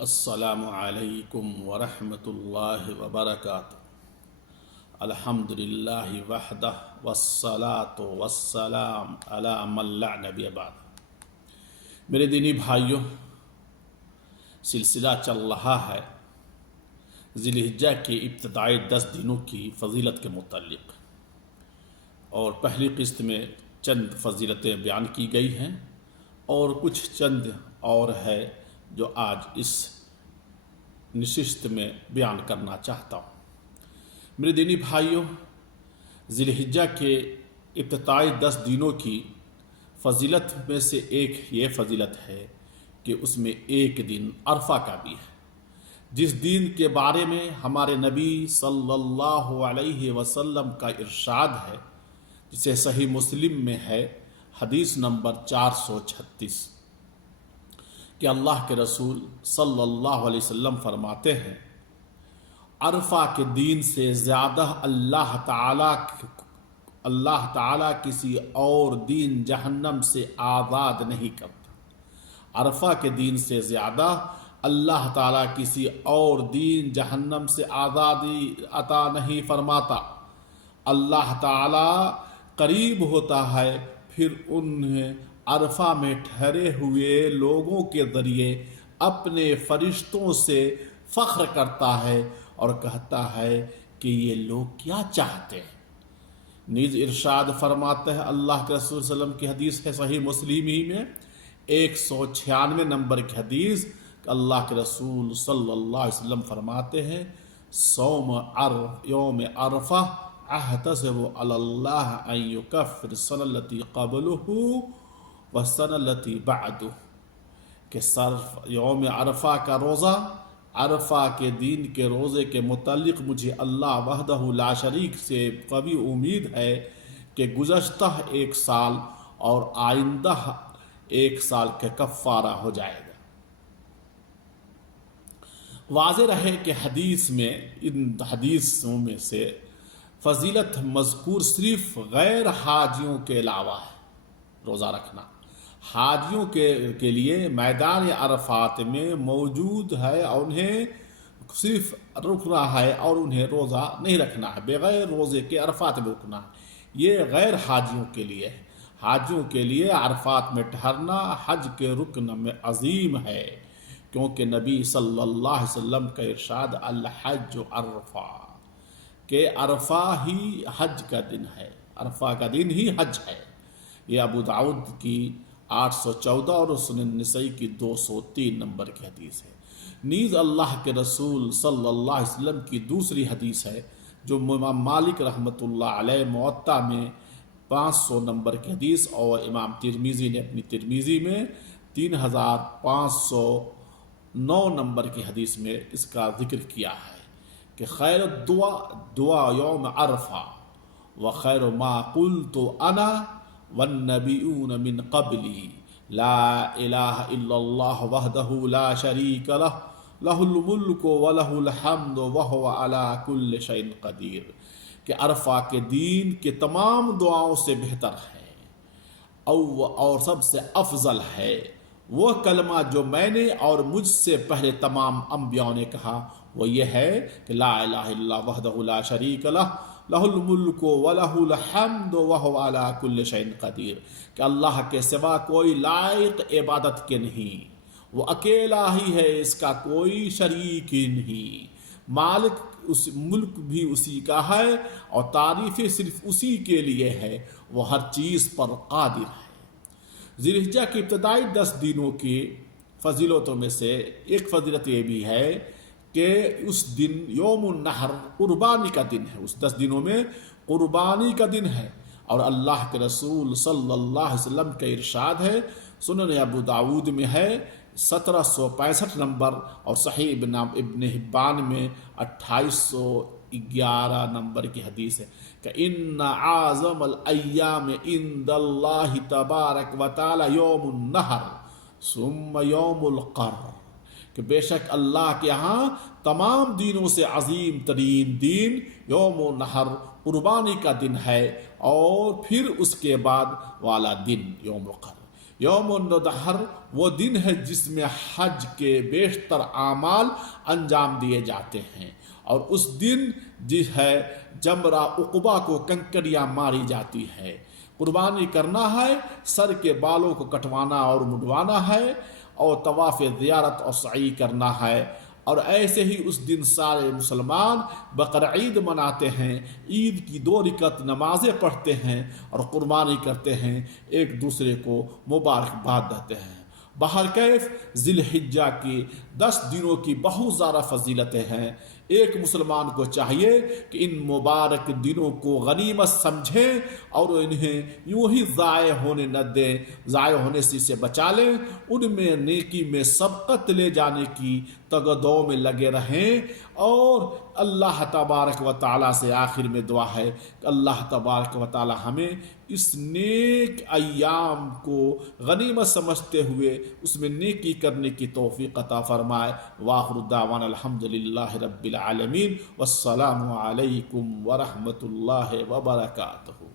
السلام علیکم ورحمۃ اللہ وبرکاتہ۔ الحمدللہ وحدہ والصلاة والسلام علی من لا نبی بعد۔ میرے دینی بھائیوں، سلسلہ چل رہا ہے ذی الحجہ کے ابتدائی 10 دنوں کی فضیلت کے متعلق، اور پہلی قسط میں چند فضیلتیں بیان کی گئی ہیں اور کچھ چند اور ہے جو آج اس نشست میں بیان کرنا چاہتا ہوں۔ میرے دینی بھائیوں، ذی الحجہ کے ابتدائی 10 دنوں کی فضیلت میں سے ایک یہ فضیلت ہے کہ اس میں ایک دن عرفہ کا بھی ہے، جس دن کے بارے میں ہمارے نبی صلی اللہ علیہ وسلم کا ارشاد ہے، جسے صحیح مسلم میں ہے حدیث نمبر 436، کہ اللہ کے رسول صلی اللہ علیہ وسلم فرماتے ہیں، عرفہ کے دن سے زیادہ اللہ تعالیٰ کسی اور دن جہنم سے آزاد نہیں کرتا۔ عرفہ کے دن سے زیادہ اللہ تعالیٰ کسی اور دن جہنم سے آزادی عطا نہیں فرماتا۔ اللہ تعالیٰ قریب ہوتا ہے، پھر انہیں عرفہ میں ٹھہرے ہوئے لوگوں کے ذریعے اپنے فرشتوں سے فخر کرتا ہے اور کہتا ہے کہ یہ لوگ کیا چاہتے ہیں۔ نیز ارشاد فرماتے ہیں اللہ کے رسول صلی اللہ علیہ وسلم کی حدیث ہے صحیح مسلم ہی میں 196 نمبر کی حدیث، کہ اللہ کے رسول صلی اللہ علیہ وسلم فرماتے ہیں، صوم یوم عرفہ احتسب علی اللہ ان یکفر السنۃ التی قبلہ والسنۃ التی بعدہ، کہ صرف یوم عرفہ کا روزہ، عرفہ کے دن کے روزے کے متعلق مجھے اللہ وحدہ لا شریک سے قوی امید ہے کہ گزشتہ 1 سال اور آئندہ 1 سال کا کفارہ ہو جائے گا۔ واضح رہے کہ حدیث میں، ان حدیثوں میں سے فضیلت مذکور صرف غیر حاجیوں کے علاوہ ہے۔ روزہ رکھنا حاجیوں کے لیے میدان عرفات میں موجود ہے، اور انہیں صرف رکنا ہے اور انہیں روزہ نہیں رکھنا ہے، بغیر روزے کے عرفات میں رکنا ہے۔ یہ غیر حاجیوں کے لیے ہے۔ حاجیوں کے لیے عرفات میں ٹھہرنا حج کے رکن میں عظیم ہے، کیونکہ نبی صلی اللہ علیہ وسلم کا ارشاد الحج عرفہ، کہ عرفہ ہی حج کا دن ہے، عرفہ کا دن ہی حج ہے۔ یہ ابو داؤد کی 814 اور سنن نسائی کی 203 نمبر کی حدیث ہے۔ نیز اللہ کے رسول صلی اللہ علیہ وسلم کی دوسری حدیث ہے، جو امام مالک رحمۃ اللہ علیہ موطا میں 500 نمبر کی حدیث، اور امام ترمذی نے اپنی ترمذی میں 3509 نمبر کی حدیث میں اس کا ذکر کیا ہے، کہ خیر دعا یوم عرفہ وخیر ما قلت انا والنبیون من قبلی لا الہ الا اللہ وحدہ لا شریک لہ لہ الملک ولہ الحمد وہو علی کل شیء قدیر، کہ عرفہ کے دین کے تمام دعاؤں سے بہتر ہے اور سب سے افضل ہے وہ کلمہ جو میں نے اور مجھ سے پہلے تمام انبیاء نے کہا، وہ یہ ہے کہ لا الہ الا اللہ وحدہ لا شریک لہ لہ الملک ولہ الحمد وہو علی کل شیء قدیر، کہ اللہ کے سوا کوئی لائق عبادت کے نہیں، وہ اکیلا ہی ہے، اس کا کوئی شریک ہی نہیں، مالک ملک بھی اسی کا ہے اور تعریفیں صرف اسی کے لیے ہے، وہ ہر چیز پر قادر ہے۔ ذی الحجہ کے ابتدائی 10 دنوں کی فضیلتوں میں سے ایک فضیلت یہ بھی ہے کہ اس دن یوم النحر قربانی کا دن ہے، اس 10 دنوں میں قربانی کا دن ہے، اور اللہ کے رسول صلی اللہ علیہ وسلم کا ارشاد ہے، سنن ابو داؤد میں ہے 1765 نمبر، اور صحیح ابن حبان میں 2811 نمبر کی حدیث ہے، کہ ان اعظم الایام عند اللہ تبارک و تعالی یوم النحر ثم یوم القر، کہ بے شک اللہ کے ہاں تمام دینوں سے عظیم ترین دین یوم النحر قربانی کا دن ہے، اور پھر اس کے بعد والا دن یوم القر۔ یوم النحر وہ دن ہے جس میں حج کے بیشتر اعمال انجام دیے جاتے ہیں، اور اس دن ہے جمرہ عقبہ کو کنکریاں ماری جاتی ہے۔ قربانی کرنا ہے، سر کے بالوں کو کٹوانا اور مڈوانا ہے، اور طواف زیارت اور سعی کرنا ہے۔ اور ایسے ہی اس دن سارے مسلمان بقرعید مناتے ہیں، عید کی 2 رکعت نمازیں پڑھتے ہیں اور قربانی کرتے ہیں، ایک دوسرے کو مبارکباد دیتے ہیں۔ بہرکیف ذی الحجہ کی 10 دنوں کی بہت زیادہ فضیلتیں ہیں۔ ایک مسلمان کو چاہیے کہ ان مبارک دنوں کو غنیمت سمجھیں اور انہیں یوں ہی ضائع ہونے نہ دیں، ضائع ہونے سے بچا لیں، ان میں نیکی میں سبقت لے جانے کی تگدو میں لگے رہیں۔ اور اللہ تبارک و تعالیٰ سے آخر میں دعا ہے کہ اللہ تبارک و تعالیٰ ہمیں اس نیک ایام کو غنیمت سمجھتے ہوئے اس میں نیکی کرنے کی توفیق عطا فرمائے۔ وآخر دعوانا الحمدللہ رب العالمین، والسلام علیکم ورحمۃ اللہ وبرکاتہ۔